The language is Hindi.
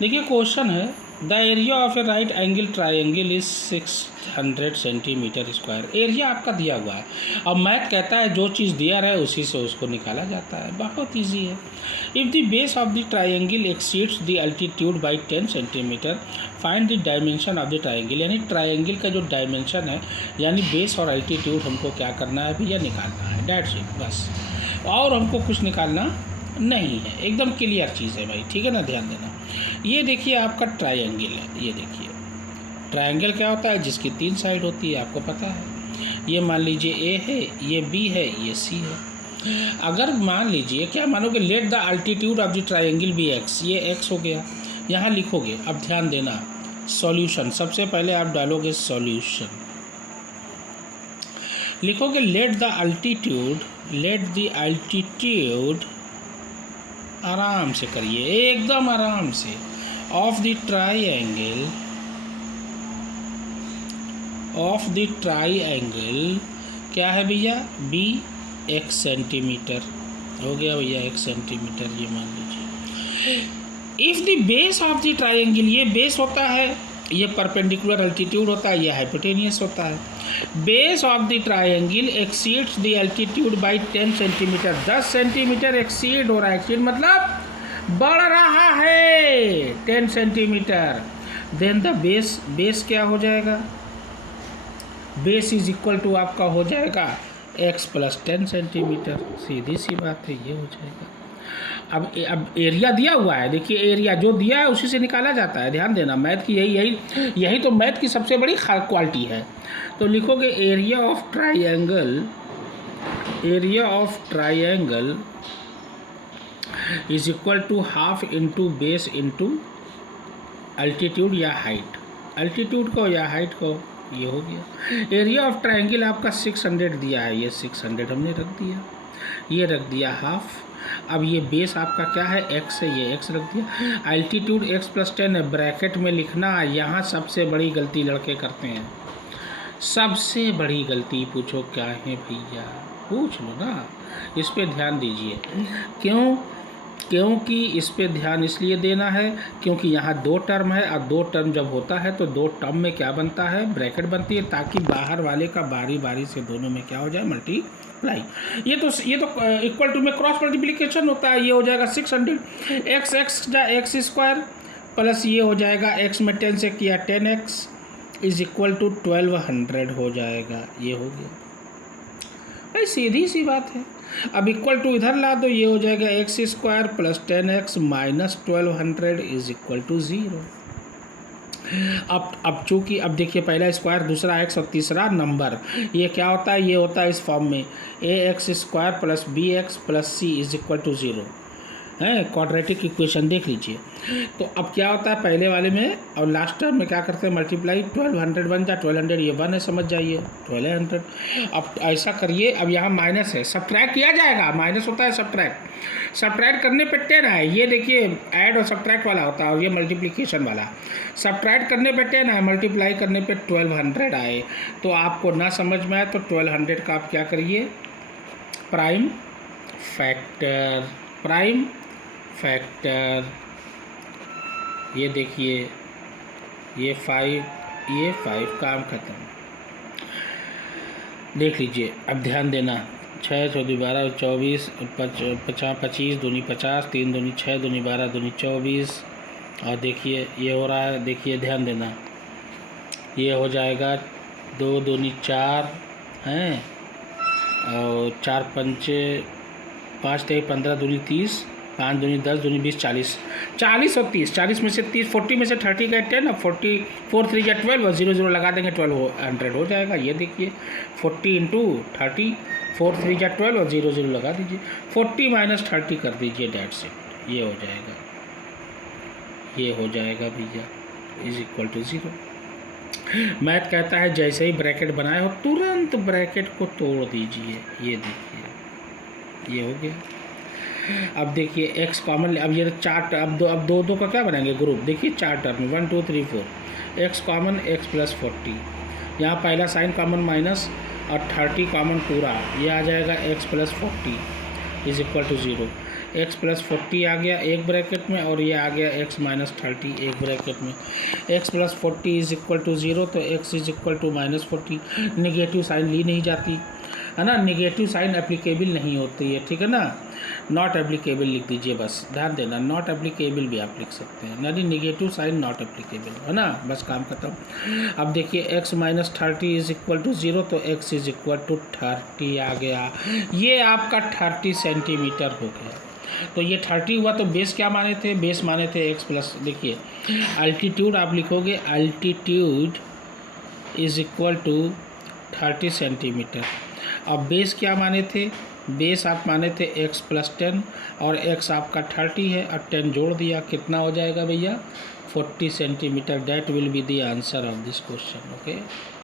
देखिए क्वेश्चन है, the area of A right angle triangle is 600 centimetre square. Area आपका दिया हुआ है, अब मैथ कहता है जो चीज़ दिया रहे उसी से उसको निकाला जाता है, बहुत ईजी है। If the base of the triangle exceeds the altitude by 10 centimetre find the dimension of the triangle. यानी ट्राइंगल का जो डायमेंशन है, यानी बेस और अल्टीट्यूड हमको क्या करना है भैया, निकालना है, डेट्स इट, बस। और हमको कुछ निकालना नहीं है, एकदम क्लियर चीज़ है भाई, ठीक है ना, ध्यान देना। ये देखिए आपका ट्रायंगल है, ये देखिए ट्रायंगल क्या होता है, जिसकी 3 साइड होती है, आपको पता है। ये मान लीजिए ए है, ये बी है, ये सी है। अगर मान लीजिए, क्या मानोगे, let the altitude of the triangle B X, ये एक्स हो गया, यहाँ लिखोगे। अब ध्यान देना, सॉल्यूशन सबसे पहले आप डालोगे सॉल्यूशन, लिखोगे लेट द अल्टीट्यूड, आराम से करिए, एकदम आराम से, ऑफ द ट्राइंगल क्या है भैया, बी x सेंटीमीटर हो गया भैया, x सेंटीमीटर, ये मान लीजिए। If the base of the triangle, ये बेस होता है, ये परपेंडिकुलर अल्टीट्यूड होता है, ये हाइपोटेनियस होता है। Base of the triangle exceeds the altitude by 10 centimetre, 10 centimetre exceed हो रहा है, एक्सीड मतलब बढ़ रहा है 10 सेंटीमीटर। देन द बेस क्या हो जाएगा, बेस इज इक्वल टू आपका हो जाएगा x प्लस 10 सेंटीमीटर, सीधी सी बात है, ये हो जाएगा। अब एरिया दिया हुआ है, देखिए एरिया जो दिया है उसी से निकाला जाता है, ध्यान देना, मैथ की यही तो मैथ की सबसे बड़ी क्वालिटी है। तो लिखोगे area of triangle is equal to half into base into altitude या हाइट, अल्टीट्यूड को या हाइट को, ये हो गया। एरिया ऑफ ट्राइंगल आपका 600 दिया है, ये 600 हमने रख दिया, ये रख दिया हाफ। अब ये बेस आपका क्या है, x है, ये x रख दिया। अल्टीट्यूड x प्लस 10 है, ब्रैकेट में लिखना। यहाँ सबसे बड़ी गलती लड़के करते हैं, सबसे बड़ी गलती, पूछो क्या है भैया, पूछ लो ना, इस पे ध्यान दीजिए। क्योंकि इस पे ध्यान इसलिए देना है क्योंकि यहाँ 2 टर्म है, और 2 टर्म जब होता है तो 2 टर्म में क्या बनता है, ब्रैकेट बनती है, ताकि बाहर वाले का बारी बारी से दोनों में क्या हो जाए, मल्टीप्लाई। ये तो इक्वल टू में क्रॉस मल्टीप्लिकेशन होता है, ये हो जाएगा 600 एक्स स्क्वायर प्लस ये हो जाएगा x में 10 से किया 10x इज इक्वल टू 1200 हो जाएगा, ये हो गया भाई, सीधी सी बात है। अब इक्वल टू इधर ला दो, ये हो जाएगा x square plus 10x minus 1200 is equal to 0। अब चूँकि अब देखिए, पहला स्क्वायर, दूसरा x और तीसरा नंबर, ये क्या होता है, ये होता है इस फॉर्म में ax square plus bx plus c is equal to 0 है, क्वाड्रेटिक इक्वेशन देख लीजिए। तो अब क्या होता है, पहले वाले में और लास्ट टर्म में क्या करते हैं, मल्टीप्लाई, 1200 बन जाए, 1200 ये 1 है, समझ जाइए 1200। अब ऐसा करिए, अब यहाँ माइनस है, सब्ट्रैक्ट किया जाएगा, माइनस होता है सब्ट्रैक्ट करने पे 10 है, ये देखिए ऐड और सब्ट्रैक्ट वाला होता है, और ये मल्टीप्लिकेशन वाला। सब्ट्रैक्ट करने पे 10 है, मल्टीप्लाई करने पे 1200 आए, तो आपको ना समझ में आए तो 1200 का आप क्या करिए, प्राइम फैक्टर, ये देखिए, ये 5 काम खत्म, देख लीजिए। अब ध्यान देना, 6 चौदी 12 24 25 दूनी 50 3 दूनी 6 दूनी 12 दूनी 24, और देखिए ये हो रहा है, देखिए ध्यान देना, ये हो जाएगा 2 दूनी 4 हैं, और 4 पंचे 5 तेईस 15 दूनी 30, 5 दूनी 10 दूनी 20 40 और 30, 40 में से 30, 40 में से 30 गए 10, अब 4 3 या 12 और 0 0 लगा देंगे, 1200 हो जाएगा। ये देखिए 40 इंटू 30, 4 3 या 12 और 0 0 लगा दीजिए, 40 माइनस 30 कर दीजिए, डेट्स इट, ये हो जाएगा भैया, इज इक्वल टू 0। मैथ कहता है जैसे ही ब्रैकेट बनाए हो तुरंत ब्रैकेट को तोड़ दीजिए, ये देखिए ये हो गया। अब देखिए x कॉमन, अब ये 4, अब दो का क्या बनाएंगे ग्रुप, देखिए 4 term 1 2 3 4, x common x plus 40, यहाँ पहला साइन कॉमन माइनस और 30 कॉमन पूरा, ये आ जाएगा x plus 40 is equal to 0। X plus 40 आ गया एक ब्रैकेट में, और ये आ गया एक्स माइनस 30 एक ब्रैकेट में। X plus 40 is equal to 0, तो x is equal to minus 40। Negative sign ली नहीं जाती है ना, निगेटिव साइन एप्लीकेबल नहीं होती है, ठीक है ना। नॉट एप्लीकेबल लिख दीजिए, बस ध्यान देना, नॉट एप्लीकेबल भी आप लिख सकते हैं, यानी निगेटिव साइन नॉट एप्लीकेबल, है ना, बस काम खत्म। अब देखिए X minus 30 is equal to 0, तो एक्स इज इक्वल टू 30 आ गया। ये आपका 30 सेंटीमीटर हो गया। तो ये 30 हुआ, तो बेस क्या माने थे, बेस माने थे एक्स प्लस, देखिए अल्टीट्यूड आप लिखोगे, altitude is equal to 30 centimetre. अब बेस क्या माने थे, बेस आप माने थे x प्लस 10, और x आपका 30 है, और 10 जोड़ दिया, कितना हो जाएगा भैया 40 centimetre. That will be the answer of this question, okay.